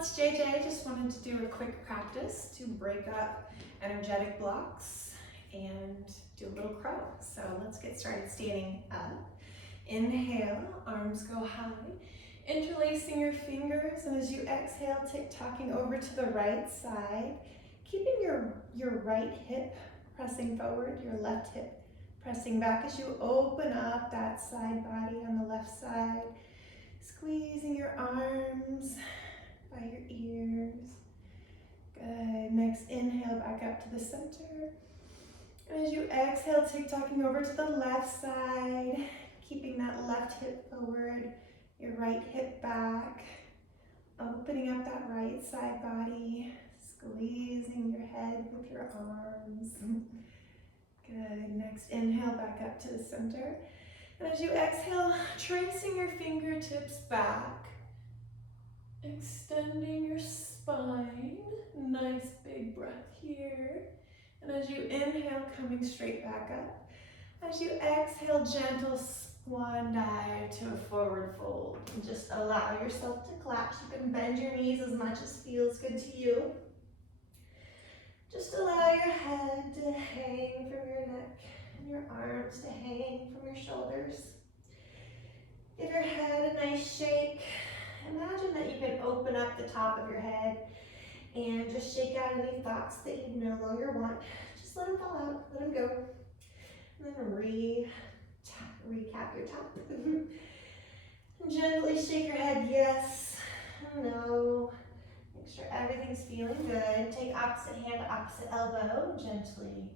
it's JJ. Just wanted to do a quick practice to break up energetic blocks and do a little crow. So let's get started standing up. Inhale, arms go high. Interlacing your fingers, and as you exhale, tick-tocking over to the right side, keeping your right hip pressing forward, your left hip pressing back as you open up that side body on the left side, squeezing your arms by your ears. Good. Next, inhale back up to the center. And as you exhale, tick-tocking over to the left side, keeping that left hip forward, your right hip back, opening up that right side body, squeezing your head with your arms. Good. Next, inhale back up to the center. And as you exhale, tracing your fingertips back, extending your spine. Nice big breath here. And as you inhale, coming straight back up. As you exhale, gentle swan dive to a forward fold. And just allow yourself to collapse. You can bend your knees as much as feels good to you. Just allow your head to hang from your neck and your arms to hang from your shoulders. Give your head a nice shake. Imagine that you can open up the top of your head and just shake out any thoughts that you no longer want. Just let them fall out, let them go. And then recap your top. Gently shake your head, yes, no. Make sure everything's feeling good. Take opposite hand to opposite elbow. Gently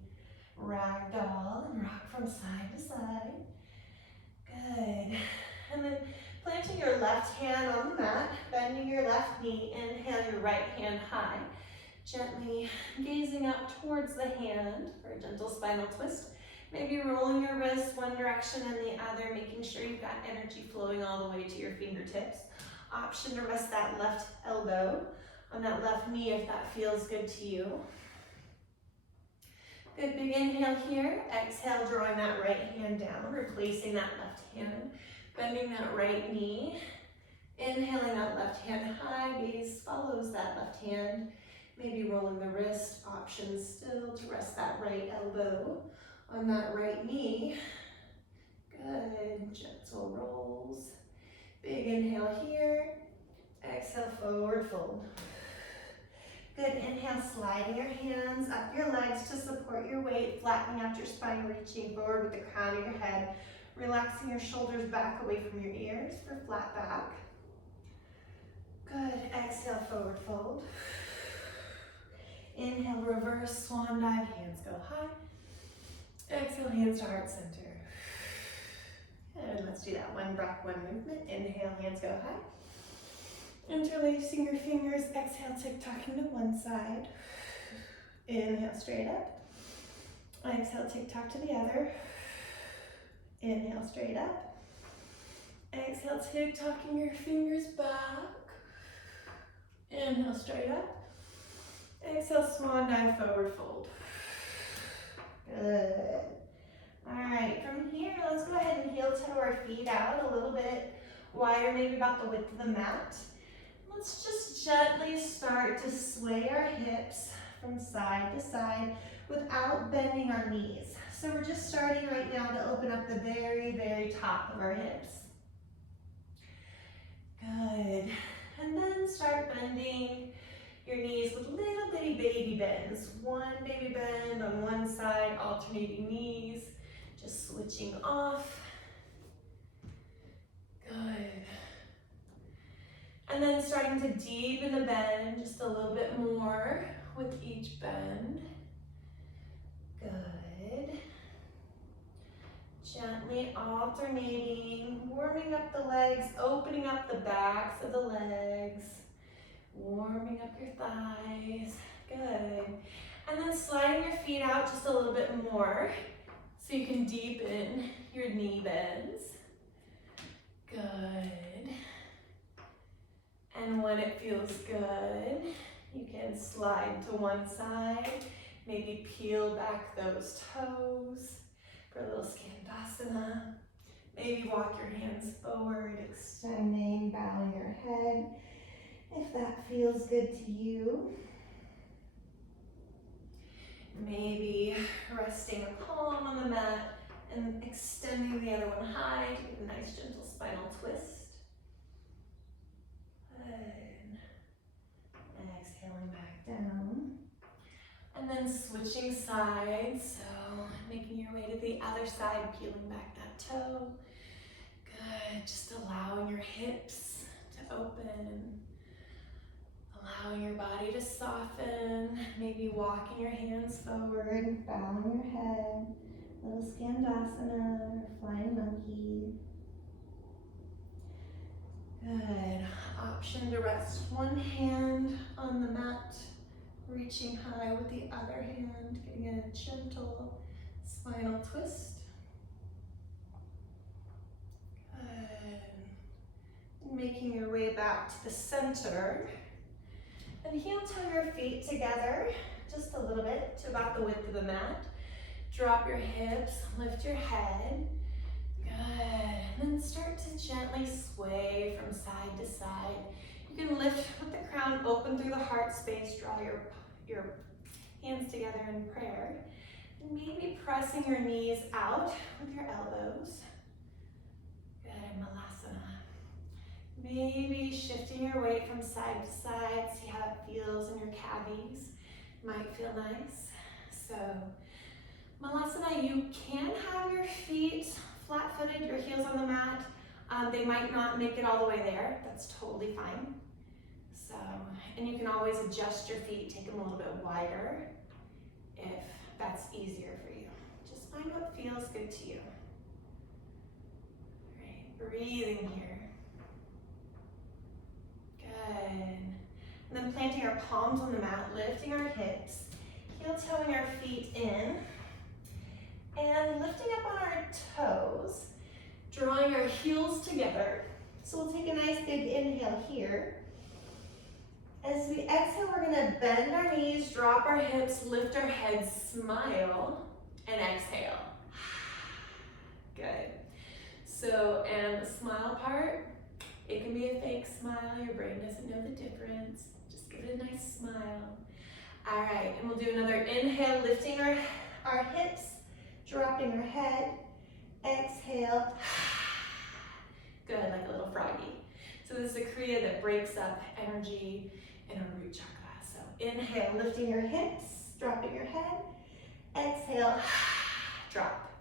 ragdoll and rock from side to side. Good. And then planting your left hand on the mat, bending your left knee, inhale your right hand high. Gently gazing up towards the hand for a gentle spinal twist. Maybe rolling your wrists one direction and the other, making sure you've got energy flowing all the way to your fingertips. Option to rest that left elbow on that left knee if that feels good to you. Good, big inhale here. Exhale, drawing that right hand down, replacing that left hand. Bending that right knee. Inhaling that left hand high, gaze follows that left hand. Maybe rolling the wrist. Option still to rest that right elbow on that right knee. Good, gentle rolls. Big inhale here. Exhale, forward fold. Good, inhale, sliding your hands up your legs to support your weight, flattening out your spine, reaching forward with the crown of your head, relaxing your shoulders back away from your ears for flat back. Good, exhale, forward fold. Inhale, reverse swan dive, hands go high. Exhale, hands to heart center. And let's do that one breath, one movement. Inhale, hands go high. Interlacing your fingers, exhale, tick-tocking to one side. Inhale, straight up. Exhale, tick-tock to the other. Inhale, straight up. Exhale, tick-tocking your fingers back. Inhale, straight up. Exhale, swan dive, forward fold. Good. All right, from here, let's go ahead and heel toe our feet out a little bit wider, maybe about the width of the mat. Let's just gently start to sway our hips from side to side without bending our knees. So we're just starting right now to open up the very, very top of our hips. Good. And then start bending your knees with little bitty baby bends. One baby bend on one side, alternating knees, just switching off. Good. And then starting to deepen the bend just a little bit more with each bend. Good. Gently alternating, warming up the legs, opening up the backs of the legs, warming up your thighs. Good. And then sliding your feet out just a little bit more so you can deepen your knee bends. Good. And when it feels good, you can slide to one side, maybe peel back those toes for a little skandasana. Maybe walk your hands forward, extending, bowing your head. if that feels good to you. Maybe resting a palm on the mat and extending the other one high to get a nice gentle spinal twist. Good. Exhaling back down. And then switching sides, so making your way to the other side, peeling back that toe. Good, just allowing your hips to open, allowing your body to soften, maybe walking your hands forward, bowing your head, little Skandasana or flying monkey. Good, option to rest one hand on the mat, reaching high with the other hand, getting a gentle spinal twist. Good. Making your way back to the center. And heel toe your feet together just a little bit to about the width of the mat. Drop your hips, lift your head. Good. And then start to gently sway from side to side. You can lift with the crown open through the heart space. Draw your hands together in prayer. And maybe pressing your knees out with your elbows. Good, Malasana. Maybe shifting your weight from side to side. See how it feels in your calves. Might feel nice. So, Malasana, you can have your feet flat-footed, your heels on the mat. They might not make it all the way there. That's totally fine. So, and you can always adjust your feet, take them a little bit wider if that's easier for you. Just find what feels good to you. All right, breathing here. Good. And then planting our palms on the mat, lifting our hips, heel-toeing our feet in, and lifting up on our toes, drawing our heels together. So we'll take a nice big inhale here. As we exhale, we're gonna bend our knees, drop our hips, lift our heads, smile, and exhale. Good. So, and the smile part, it can be a fake smile. Your brain doesn't know the difference. Just give it a nice smile. All right, and we'll do another inhale, lifting our hips, dropping our head. Exhale. Good, like a little froggy. So this is a kriya that breaks up energy in our root chakra. So inhale, lifting your hips, dropping your head. Exhale, drop.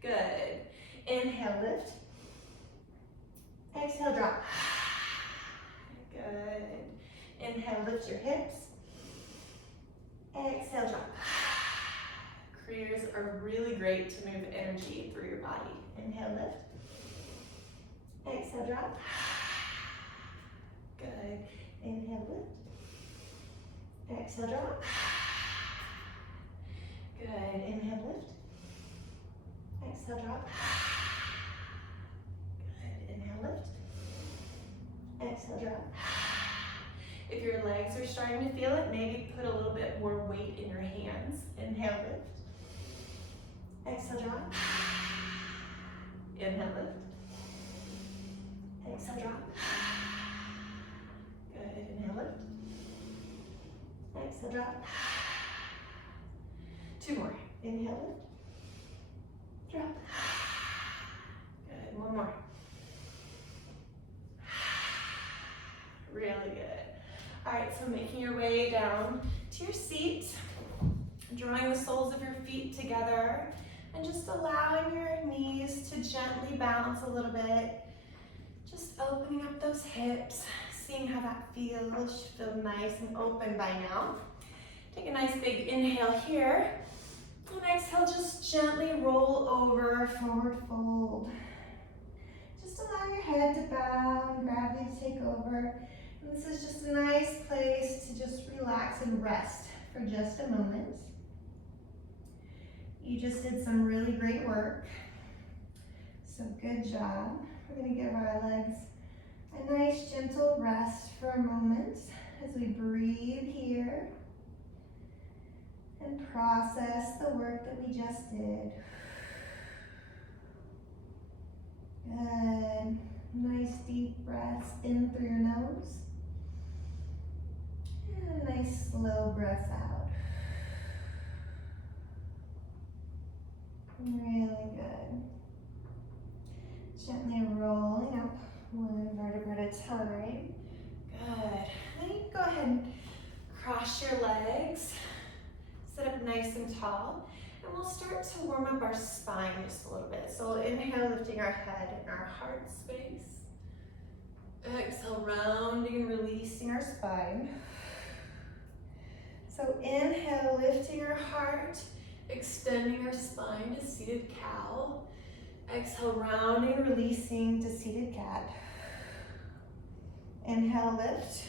Good. Inhale, lift. Exhale, drop. Good. Inhale, lift your hips. Exhale, drop. Kriyas are really great to move energy through your body. Inhale, lift. Exhale, drop. Good. Inhale, lift. Exhale, drop. Good. Inhale, lift. Exhale, drop. Good. Inhale, lift. Exhale, drop. If your legs are starting to feel it, maybe put a little bit more weight in your hands. Inhale, lift. Exhale, drop. Inhale, lift. Exhale, drop. Good. Inhale, lift. Exhale, drop. Two more. Inhale, lift. Drop. Good. One more. Really good. All right, so making your way down to your seat, drawing the soles of your feet together, and just allowing your knees to gently bounce a little bit. Just opening up those hips, seeing how that feels. Should feel nice and open by now. Take a nice big inhale here. And exhale, just gently roll over, forward fold. Just allow your head to bow and gravity to take over. And this is just a nice place to just relax and rest for just a moment. You just did some really great work. So good job. We're going to give our legs a nice gentle rest for a moment as we breathe here and process the work that we just did. Good. Nice deep breaths in through your nose Gently rolling up one vertebra at a time. Good. Then you can go ahead and cross your legs. Sit up nice and tall. And we'll start to warm up our spine just a little bit. So we'll inhale, lifting our head and our heart space. Exhale, rounding and releasing our spine. So inhale, lifting our heart, extending our spine to seated cow. Exhale, rounding, releasing to seated cat. Inhale, lift.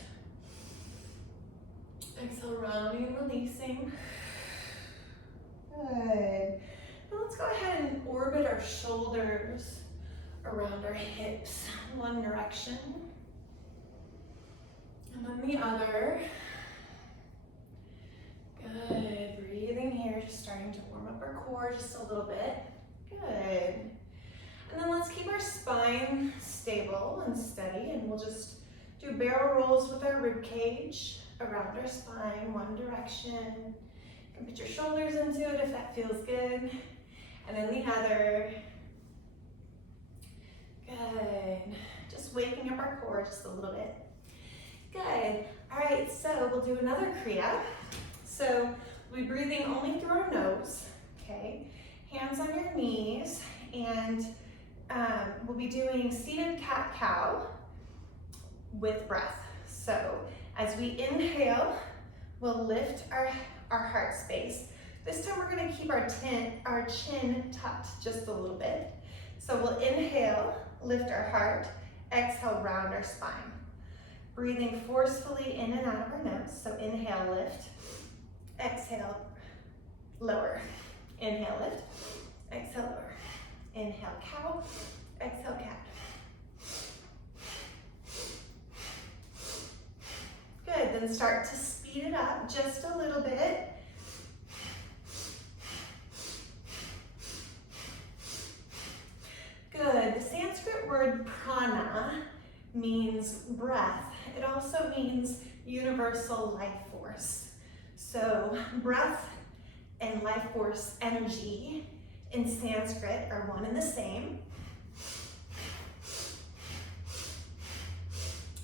Exhale, rounding and releasing. Good. Now let's go ahead and orbit our shoulders around our hips, one direction. And then the other. Good. Breathing here, just starting to warm up our core just a little bit. Good. And then let's keep our spine stable and steady, and we'll just do barrel rolls with our rib cage around our spine, one direction. You can put your shoulders into it if that feels good. And then the other. Good. Just waking up our core just a little bit. Good. All right, so we'll do another kriya. So we'll be breathing only through our nose, okay? Hands on your knees, and we'll be doing seated cat-cow with breath. So as we inhale, we'll lift our heart space. This time we're gonna keep our chin tucked just a little bit. So we'll inhale, lift our heart, exhale, round our spine. Breathing forcefully in and out of our nose. So inhale, lift, exhale, lower. Inhale, lift, exhale, lower. Inhale, cow, exhale, cat. Good, then start to speed it up just a little bit. Good, the Sanskrit word prana means breath. It also means universal life force. So breath and life force energy in Sanskrit are one and the same.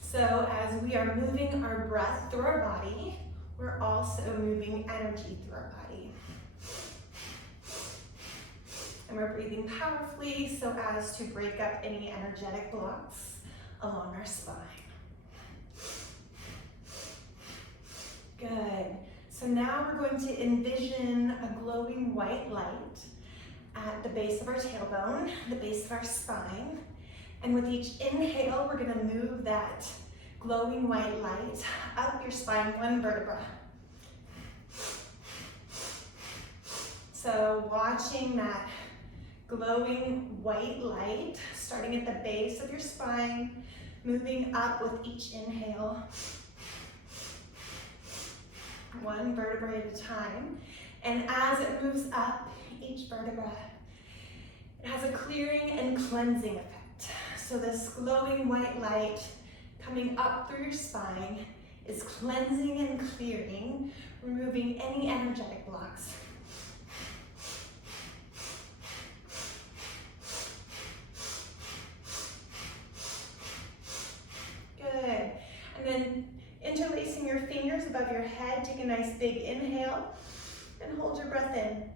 So as we are moving our breath through our body, we're also moving energy through our body. And we're breathing powerfully so as to break up any energetic blocks along our spine. Good. So now we're going to envision a glowing white light at the base of our tailbone, the base of our spine. And with each inhale, we're gonna move that glowing white light up your spine, one vertebra. So watching that glowing white light, starting at the base of your spine, moving up with each inhale, one vertebra at a time. And as it moves up each vertebra, it has a clearing and cleansing effect. So this glowing white light coming up through your spine is cleansing and clearing, removing any energetic blocks. Good. And then interlacing your fingers above your head, take a nice big inhale and hold your breath in.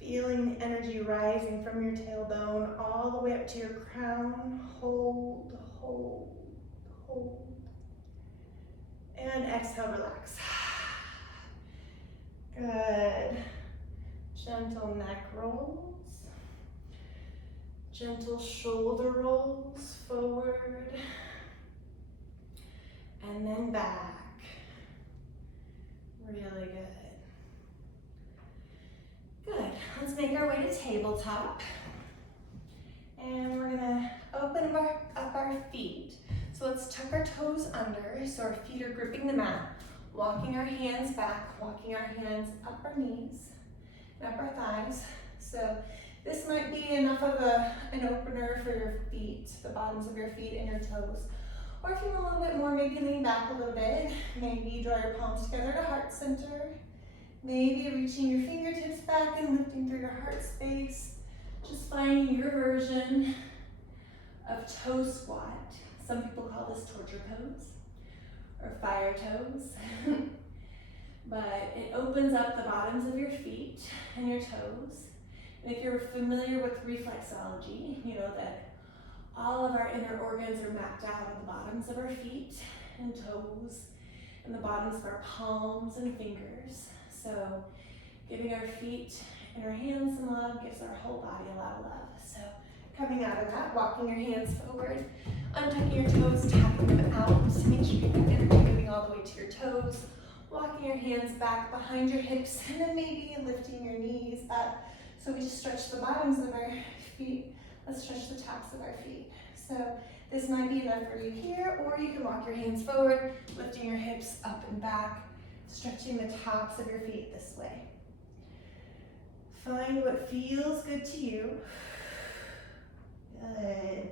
Feeling the energy rising from your tailbone all the way up to your crown. Hold, hold, hold. And exhale, relax. Good. Gentle neck rolls. Gentle shoulder rolls forward. And then back. Really good. Good. Let's make our way to tabletop. And we're gonna open up our feet. So let's tuck our toes under so our feet are gripping the mat. Walking our hands back, walking our hands up our knees and up our thighs. So this might be enough of an opener for your feet, the bottoms of your feet and your toes. Or if you want a little bit more, maybe lean back a little bit. Maybe draw your palms together to heart center. Maybe reaching your fingertips back and lifting through your heart space. Just finding your version of toe squat. Some people call this torture pose or fire toes. But it opens up the bottoms of your feet and your toes. And if you're familiar with reflexology, you know that all of our inner organs are mapped out on the bottoms of our feet and toes and the bottoms of our palms and fingers. So giving our feet and our hands some love gives our whole body a lot of love. So coming out of that, walking your hands forward, untucking your toes, tapping them out. Make sure you get energy moving all the way to your toes. Walking your hands back behind your hips and then maybe lifting your knees up. So we just stretch the bottoms of our feet. Let's stretch the tops of our feet. So this might be enough for you here, or you can walk your hands forward, lifting your hips up and back, stretching the tops of your feet this way. Find what feels good to you. Good.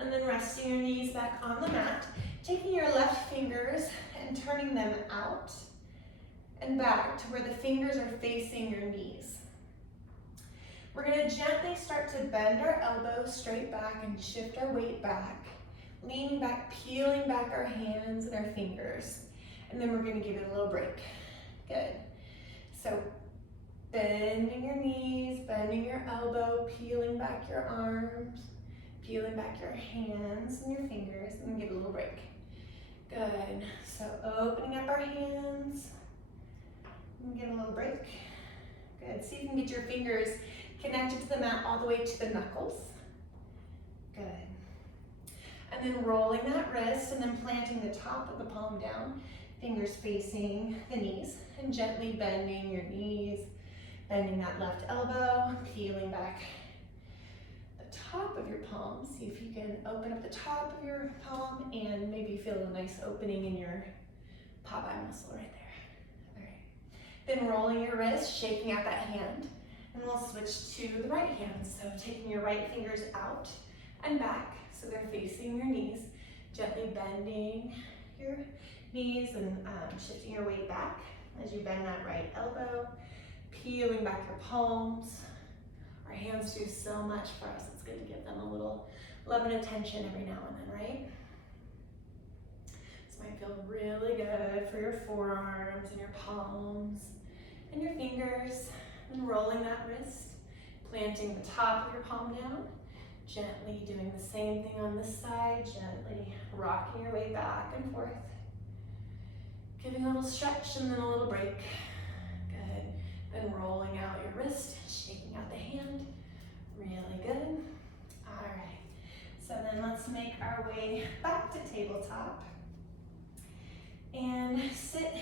And then resting your knees back on the mat, taking your left fingers and turning them out and back to where the fingers are facing your knees. We're going to gently start to bend our elbows straight back and shift our weight back, leaning back, peeling back our hands and our fingers. And then we're going to give it a little break. Good. So bending your knees, bending your elbow, peeling back your arms, peeling back your hands and your fingers, and then give it a little break. Good. So opening up our hands and get a little break. Good. See if you can get your fingers connected to the mat all the way to the knuckles. Good. And then rolling that wrist and then planting the top of the palm down, fingers facing the knees, and gently bending your knees, bending that left elbow, peeling back the top of your palm. See if you can open up the top of your palm and maybe feel a nice opening in your Popeye muscle right there. All right. Then rolling your wrist, shaking out that hand, and we'll switch to the right hand. So taking your right fingers out and back so they're facing your knees, gently bending your knees and shifting your weight back as you bend that right elbow, peeling back your palms. Our hands do so much for us. It's good to give them a little love and attention every now and then, right? This might feel really good for your forearms and your palms and your fingers. And rolling that wrist, planting the top of your palm down, gently doing the same thing on this side, gently rocking your way back and forth. Giving a little stretch and then a little break. Good. Then rolling out your wrist, shaking out the hand. Really good. All right. So then let's make our way back to tabletop. And sit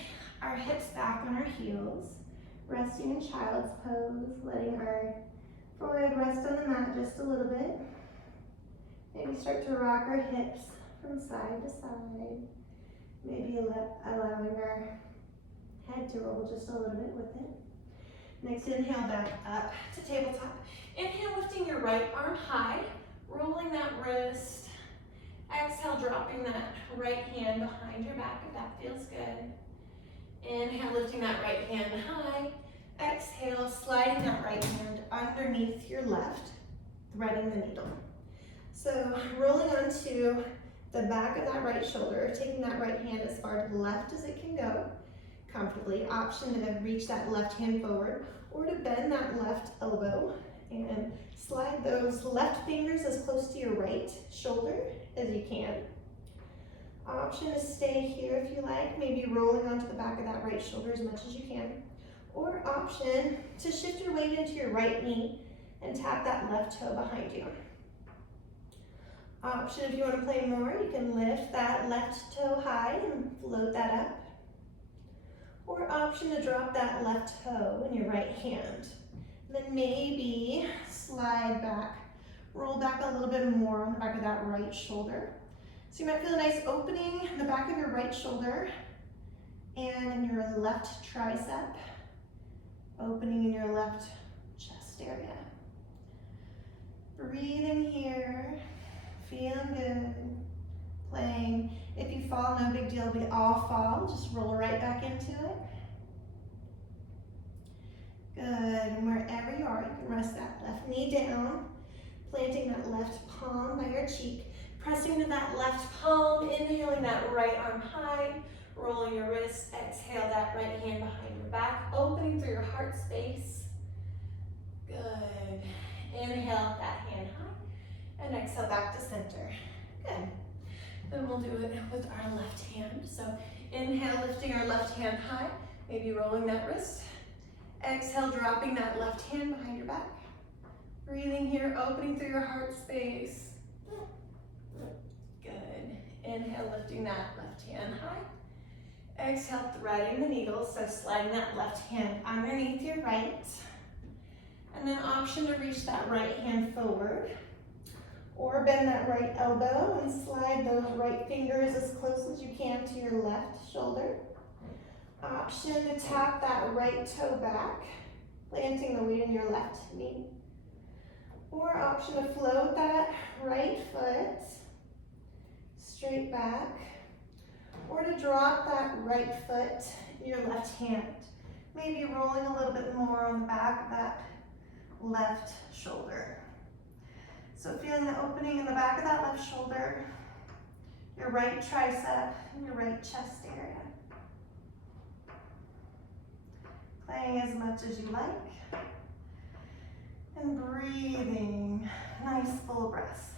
our hips back on our heels, resting in child's pose, letting our forehead rest on the mat just a little bit. Maybe start to rock our hips from side to side. Maybe allowing our head to roll just a little bit with it. Next, inhale back up to tabletop. Inhale, lifting your right arm high, rolling that wrist. Exhale, dropping that right hand behind your back if that feels good. Inhale, lifting that right hand high. Exhale, sliding that right hand underneath your left, threading the needle. So rolling onto the back of that right shoulder, taking that right hand as far to the left as it can go, comfortably. Option to reach that left hand forward or to bend that left elbow and slide those left fingers as close to your right shoulder as you can. Option to stay here if you like, maybe rolling onto the back of that right shoulder as much as you can. Or option to shift your weight into your right knee and tap that left toe behind you. Option, if you want to play more, you can lift that left toe high and float that up. Or option to drop that left toe in your right hand. Then maybe slide back, roll back a little bit more on the back of that right shoulder. So you might feel a nice opening in the back of your right shoulder and in your left tricep, opening in your left chest area. Breathing here, feeling good, playing. If you fall, no big deal, we all fall. Just roll right back into it. Good, and wherever you are, you can rest that left knee down, planting that left palm by your cheek, pressing to that left palm, inhaling that right arm high, rolling your wrist, exhale that right hand behind your back, opening through your heart space. Good. Inhale that hand high, and exhale back to center. Good. Then we'll do it with our left hand. So inhale, lifting our left hand high, maybe rolling that wrist. Exhale, dropping that left hand behind your back. Breathing here, opening through your heart space. Good. Inhale, lifting that left hand high. Exhale, threading the needle, so sliding that left hand underneath your right. And then option to reach that right hand forward. Or bend that right elbow and slide those right fingers as close as you can to your left shoulder. Option to tap that right toe back, planting the weight in your left knee. Or option to float that right foot straight back. Or to drop that right foot in your left hand. Maybe rolling a little bit more on the back of that left shoulder. So feeling the opening in the back of that left shoulder, your right tricep, and your right chest area. Playing as much as you like. And breathing, nice full breaths.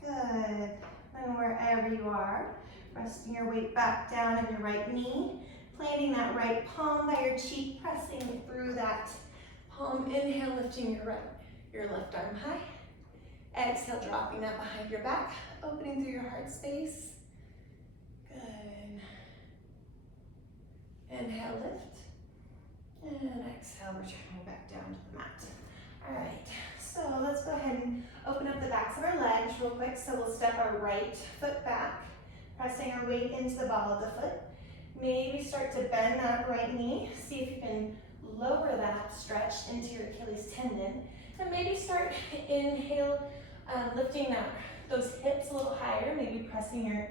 Good. Then wherever you are, resting your weight back down in your right knee, planting that right palm by your cheek, pressing through that palm. Inhale, lifting your left arm high. Exhale, dropping that behind your back, opening through your heart space. Good. Inhale, lift. And exhale, returning back down to the mat. All right, so let's go ahead and open up the backs of our legs real quick. So we'll step our right foot back, pressing our weight into the ball of the foot. Maybe start to bend that right knee. See if you can lower that stretch into your Achilles tendon. And maybe start inhale, lifting those hips a little higher, maybe pressing your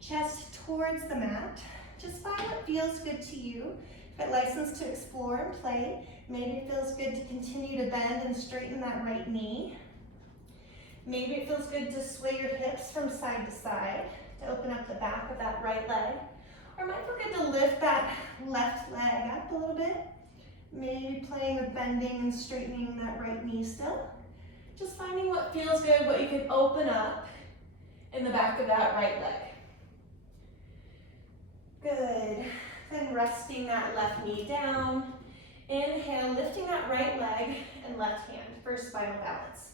chest towards the mat. Just find what feels good to you. Get licensed to explore and play. Maybe it feels good to continue to bend and straighten that right knee. Maybe it feels good to sway your hips from side to side to open up the back of that right leg. Or it might feel good to lift that left leg up a little bit. Maybe playing with bending and straightening that right knee still. Just finding what feels good, what you can open up in the back of that right leg. Good. Then resting that left knee down. Inhale, lifting that right leg and left hand for spinal balance.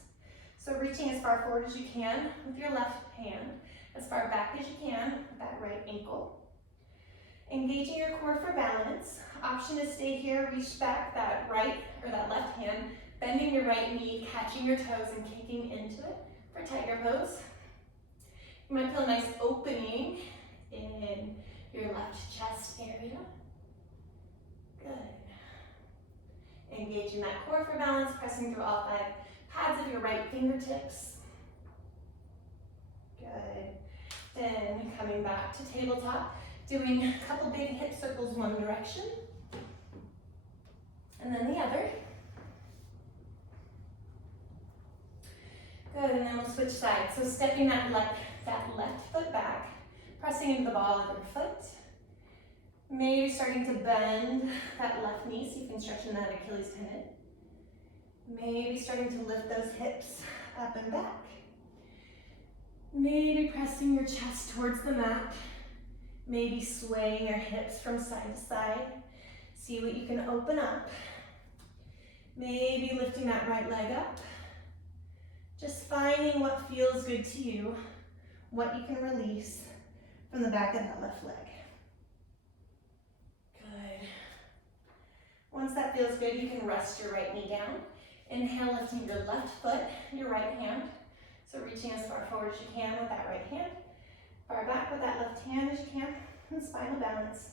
So reaching as far forward as you can with your left hand, as far back as you can with that right ankle. Engaging your core for balance. Option to stay here, reach back that right or that left hand, bending your right knee, catching your toes and kicking into it for tiger pose. You might feel a nice opening in your left chest area. Good. Engaging that core for balance, pressing through all 5 pads of your right fingertips. Good. Then coming back to tabletop, doing a couple big hip circles one direction, and then the other. Good, and then we'll switch sides. So stepping that left foot back, pressing into the ball of your foot. Maybe starting to bend that left knee so you can stretch that Achilles tendon. Maybe starting to lift those hips up and back. Maybe pressing your chest towards the mat. Maybe swaying your hips from side to side. See what you can open up. Maybe lifting that right leg up. Just finding what feels good to you, what you can release from the back of that left leg. Good. Once that feels good, you can rest your right knee down. Inhale, lifting your left foot, your right hand. So reaching as far forward as you can with that right hand. Far back with that left hand as you can, and spinal balance.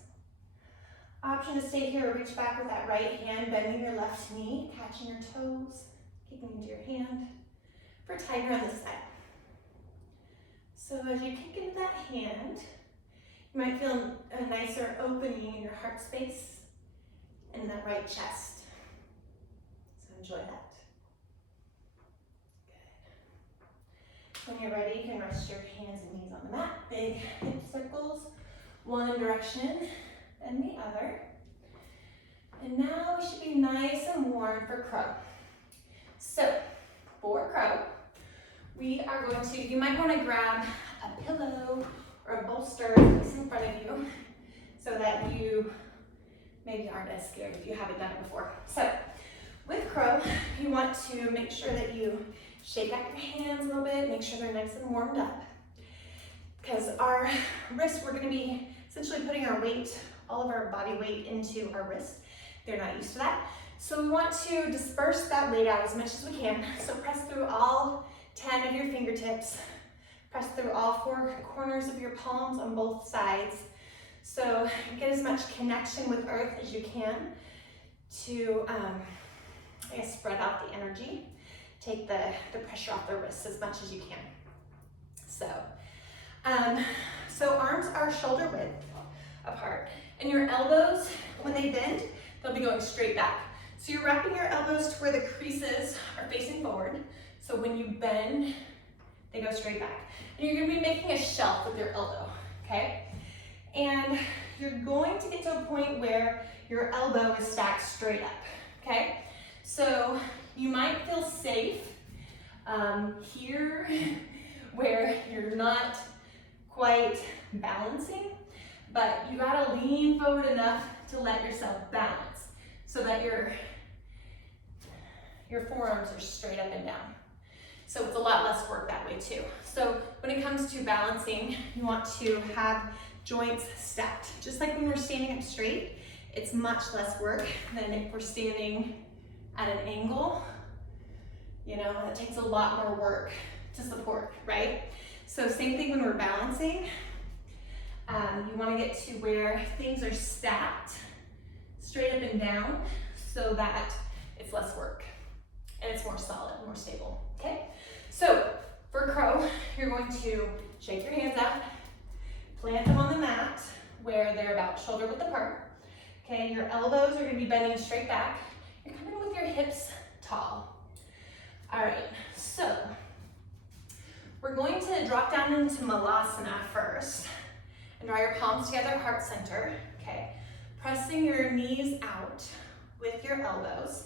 Option to stay here or reach back with that right hand, bending your left knee, catching your toes, kicking into your hand for tiger on this side. So as you kick into that hand, you might feel a nicer opening in your heart space. and that right chest. So enjoy that. Good. When you're ready, you can rest your hands and knees on the mat. Big hip circles, one direction, then the other. And now we should be nice and warm for crow. So, for crow, we are going to, you might want to grab a pillow or a bolster that's in front of you so that you maybe aren't as scared if you haven't done it before. So, with crow, you want to make sure that you shake out your hands a little bit, make sure they're nice and warmed up. Because our wrists, we're going to be essentially putting our weight, all of our body weight into our wrist. They're not used to that. So we want to disperse that weight out as much as we can. So press through all 10 of your fingertips. Press through all 4 corners of your palms on both sides. So get as much connection with earth as you can to I guess spread out the energy. Take the pressure off the wrists as much as you can. So arms are shoulder width apart. And your elbows, when they bend, they'll be going straight back. So you're wrapping your elbows to where the creases are facing forward. So when you bend, they go straight back. And you're gonna be making a shelf with your elbow, okay? And you're going to get to a point where your elbow is stacked straight up, okay? So you might feel safe here where you're not quite balancing, but you gotta lean forward enough to let yourself balance so that your forearms are straight up and down. So it's a lot less work that way too. So when it comes to balancing, you want to have joints stacked. Just like when we're standing up straight, it's much less work than if we're standing at an angle. You know, it takes a lot more work to support, right? So same thing when we're balancing. You want to get to where things are stacked straight up and down so that it's less work and it's more solid, more stable, okay? So for crow, you're going to shake your hands out, plant them on the mat where they're about shoulder width apart, okay? Your elbows are going to be bending straight back. You're coming with your hips tall. All right, so we're going to drop down into Malasana first and draw your palms together, heart center, okay? Pressing your knees out with your elbows.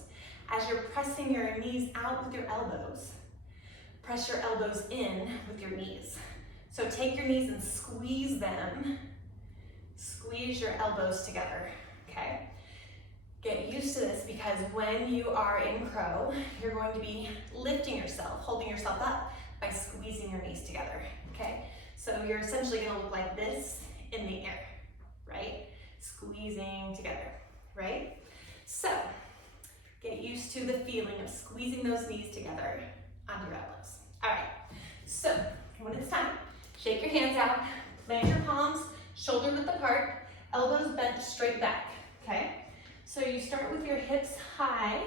As you're pressing your knees out with your elbows, press your elbows in with your knees. So take your knees and squeeze them. Squeeze your elbows together, okay? Get used to this because when you are in crow, you're going to be lifting yourself, holding yourself up by squeezing your knees together, okay? So you're essentially gonna look like this in the air, right? Squeezing together, right? So get used to the feeling of squeezing those knees together on your elbows. All right, so when it's time, shake your hands out, plant your palms, shoulder width apart, elbows bent straight back, okay? So you start with your hips high,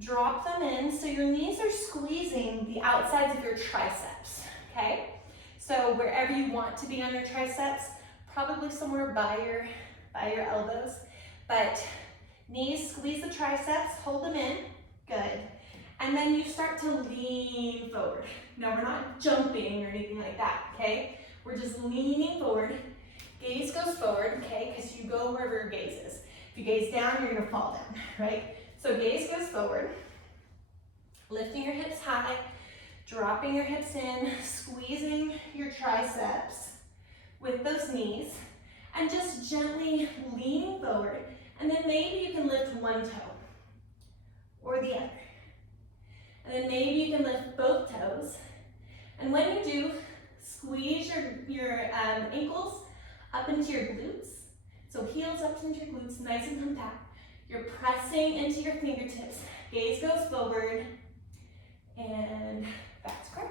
drop them in, so your knees are squeezing the outsides of your triceps, okay? So wherever you want to be on your triceps, probably somewhere by your elbows, but knees squeeze the triceps, hold them in, good. And then you start to lean forward. Now we're not jumping or anything like that, okay? We're just leaning forward. Gaze goes forward, okay, because you go wherever your gaze is. If you gaze down, you're gonna fall down, right? So gaze goes forward, lifting your hips high, dropping your hips in, squeezing your triceps with those knees, and just gently leaning forward. And then maybe you can lift one toe or the other. And then maybe you can lift both toes. And when you do, squeeze your ankles up into your glutes. So heels up into your glutes, nice and compact. You're pressing into your fingertips. Gaze goes forward and back to crow.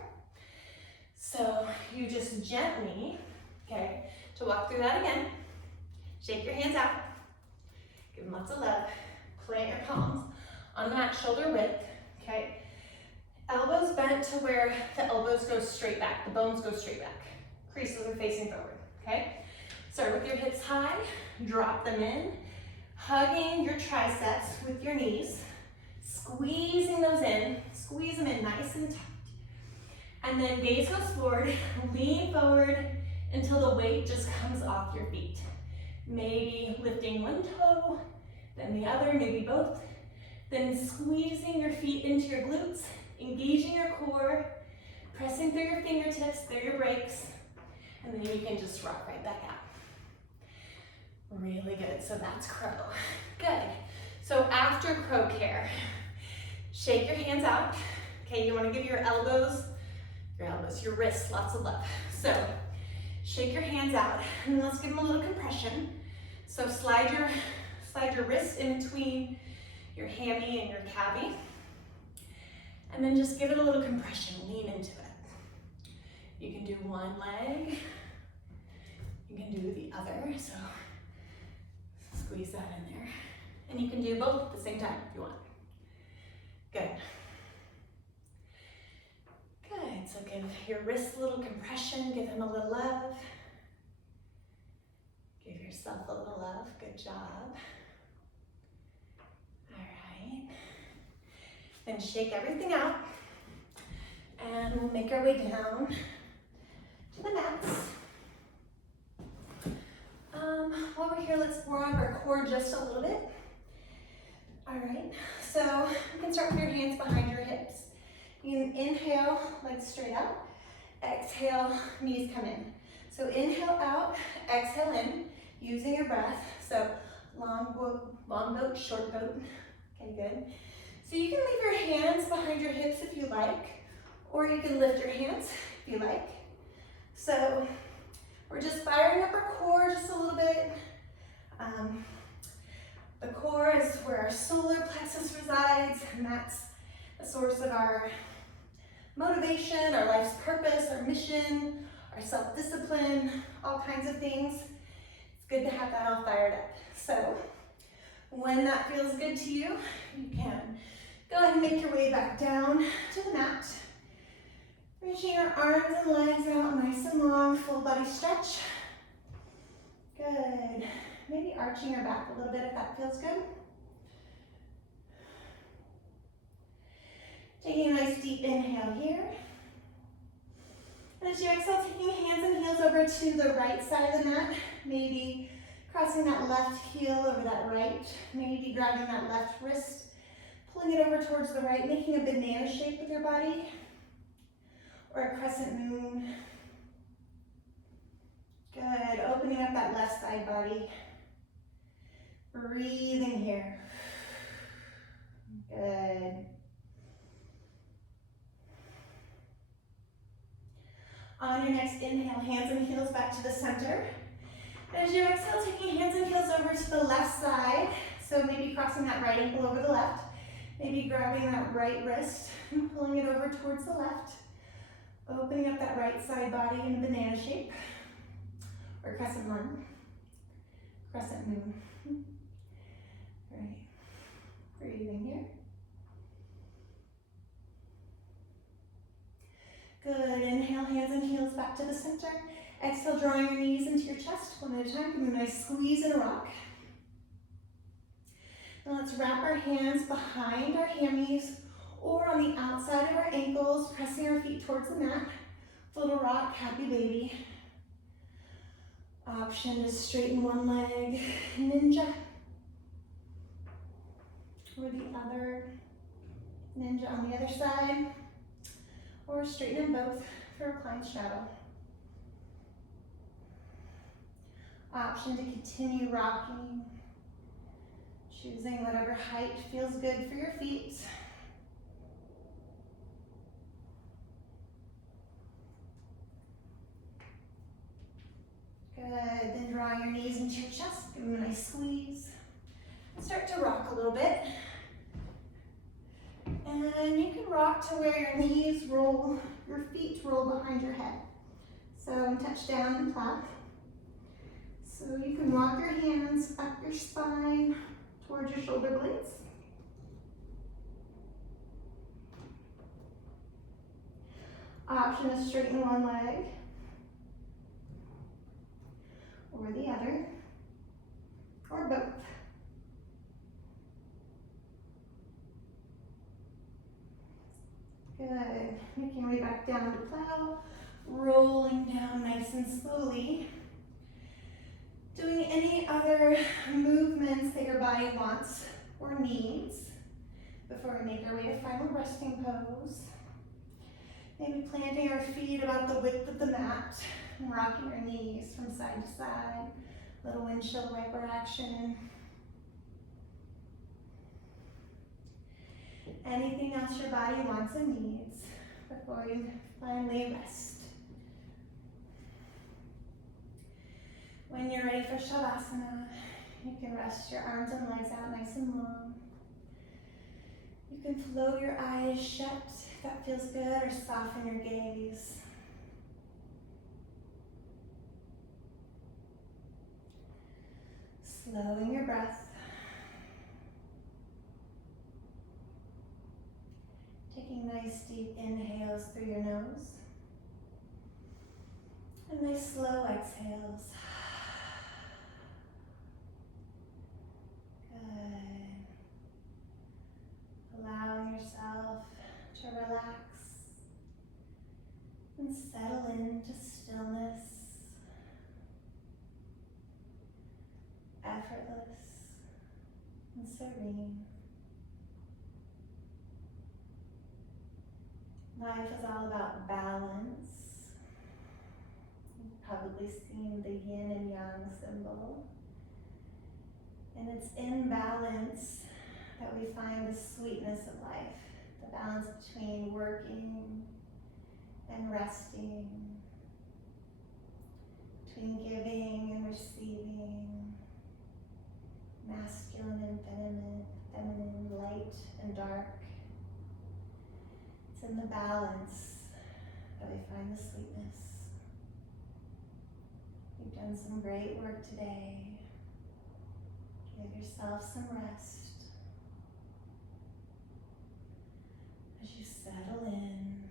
So you just gently, okay, to walk through that again, shake your hands out, give them lots of love, plant your palms on that shoulder width, okay? Elbows bent to where the elbows go straight back, the bones go straight back. Creases are facing forward, okay? Start with your hips high, drop them in, Hugging your triceps with your knees, squeezing those in, squeeze them in nice and tight. And then gaze goes forward, lean forward until the weight just comes off your feet. Maybe lifting one toe, then the other, maybe both. Then squeezing your feet into your glutes, engaging your core, pressing through your fingertips, through your brakes, and then you can just rock right back out. Really good, so that's crow. Good. So after crow care, shake your hands out. Okay, you wanna give your elbows, your wrists, lots of love. So shake your hands out, and let's give them a little compression. So slide your wrist in between your hammy and your calvie, and then just give it a little compression, lean into it. You can do one leg, you can do the other, so squeeze that in there. And you can do both at the same time if you want. Good. Good, so give your wrists a little compression, give them a little love. Give yourself a little love, good job. All right. Then shake everything out, and we'll make our way down to the mats. While we're here, let's warm up our core just a little bit. All right, so you can start with your hands behind your hips. You can inhale, legs straight out. Exhale, knees come in. So inhale out, exhale in, using your breath. So long boat, short boat. Okay, good. So you can leave your hands behind your hips if you like, or you can lift your hands if you like. So we're just firing up our core just a little bit. The core is where our solar plexus resides, and that's the source of our motivation, our life's purpose, our mission, our self-discipline, all kinds of things. It's good to have that all fired up. So when that feels good to you, you can go ahead and make your way back down to the mat. Reaching your arms and legs out nice and long, full body stretch. Good. Maybe arching your back a little bit if that feels good. Taking a nice deep inhale here. And as you exhale, taking hands and heels over to the right side of the mat. Maybe crossing that left heel over that right. Maybe grabbing that left wrist, pulling it over towards the right, making a banana shape with your body. Or a crescent moon. Good, opening up that left side body. Breathing here. Good. On your next inhale, hands and heels back to the center. As you exhale, taking hands and heels over to the left side. So maybe crossing that right ankle over the left. Maybe grabbing that right wrist and pulling it over towards the left. Opening up that right side body in a banana shape. Or crescent moon. Crescent moon. Right. Breathing here. Good. Inhale, hands and heels back to the center. Exhale, drawing your knees into your chest one at a time. Give them a nice squeeze and rock. Now let's wrap our hands behind our hammies or on the outside of our ankles, pressing our feet towards the mat. Little rock, happy baby. Option to straighten one leg, ninja. Or the other, ninja on the other side. Or straighten them both for reclined shadow. Option to continue rocking, choosing whatever height feels good for your feet. Good, then drawing your knees into your chest, give them a nice squeeze. Start to rock a little bit. And you can rock to where your knees roll, your feet roll behind your head. So touch down and clap. So you can walk your hands up your spine towards your shoulder blades. Option is straighten one leg or the other, or both. Good. Making your way back down to plow. Rolling down nice and slowly. Doing any other movements that your body wants or needs before we make our way to final resting pose. Maybe planting our feet about the width of the mat and rocking our knees from side to side. Little windshield wiper action. Anything else your body wants and needs before you finally rest. When you're ready for Shavasana, you can rest your arms and legs out nice and long. You can float your eyes shut if that feels good, or soften your gaze. Slowing your breath. Taking nice deep inhales through your nose. And nice slow exhales. Good. Allowing yourself to relax and settle into stillness, effortless and serene. Life is all about balance. You've probably seen the yin and yang symbol. And it's in balance that we find the sweetness of life, the balance between working and resting, between giving and receiving, masculine and feminine, light and dark. It's in the balance that we find the sweetness. You've done some great work today. Give yourself some rest. As you settle in,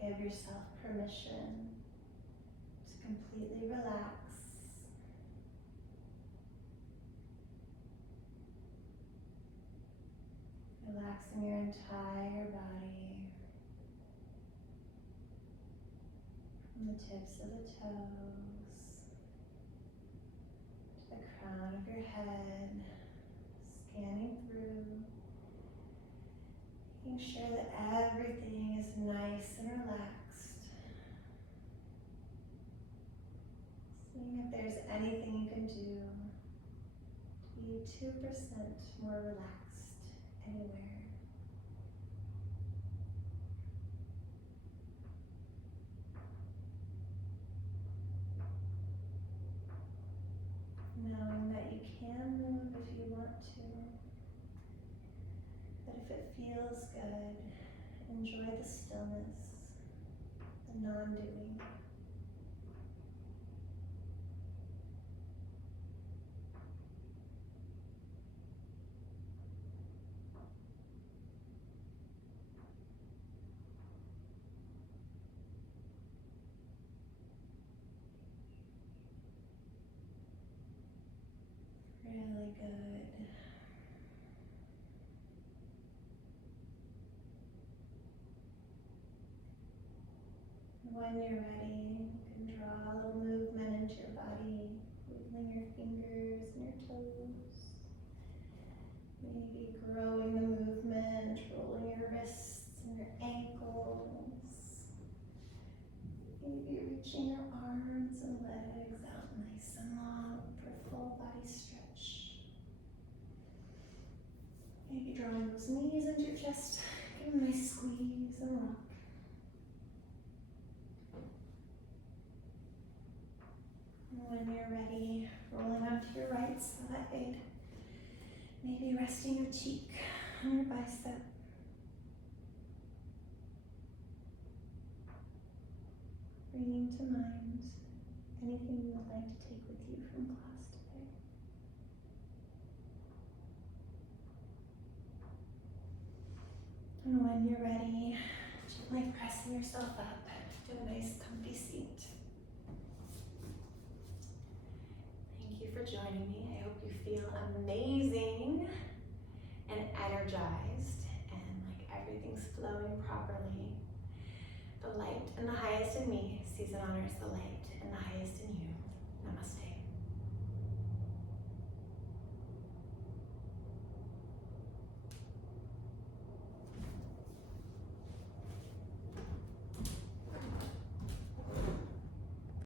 give yourself permission to completely relax. Relaxing your entire body, from the tips of the toes to the crown of your head, scanning through, making sure that everything is nice and relaxed. Seeing if there's anything you can do to be 2% more relaxed anywhere. Knowing that you can move if you want to, but if it feels good, enjoy the stillness, the non-doing. Really good. When you're ready, you can draw a little movement into your body, wiggling your fingers and your toes. Maybe growing the movement, rolling your wrists and your ankles. Maybe reaching your arms and legs out nice and long for a full body stretch. Maybe drawing those knees into your chest, give them a nice squeeze and rock. When you're ready, rolling onto your right side, maybe resting your cheek on your bicep. Bringing to mind anything you would like to take with you from class today. And when you're ready, gently pressing yourself up to a nice comfy seat. Thank you for joining me. I hope you feel amazing and energized and like everything's flowing properly. The light and the highest in me sees and honors the light and the highest in you. Namaste.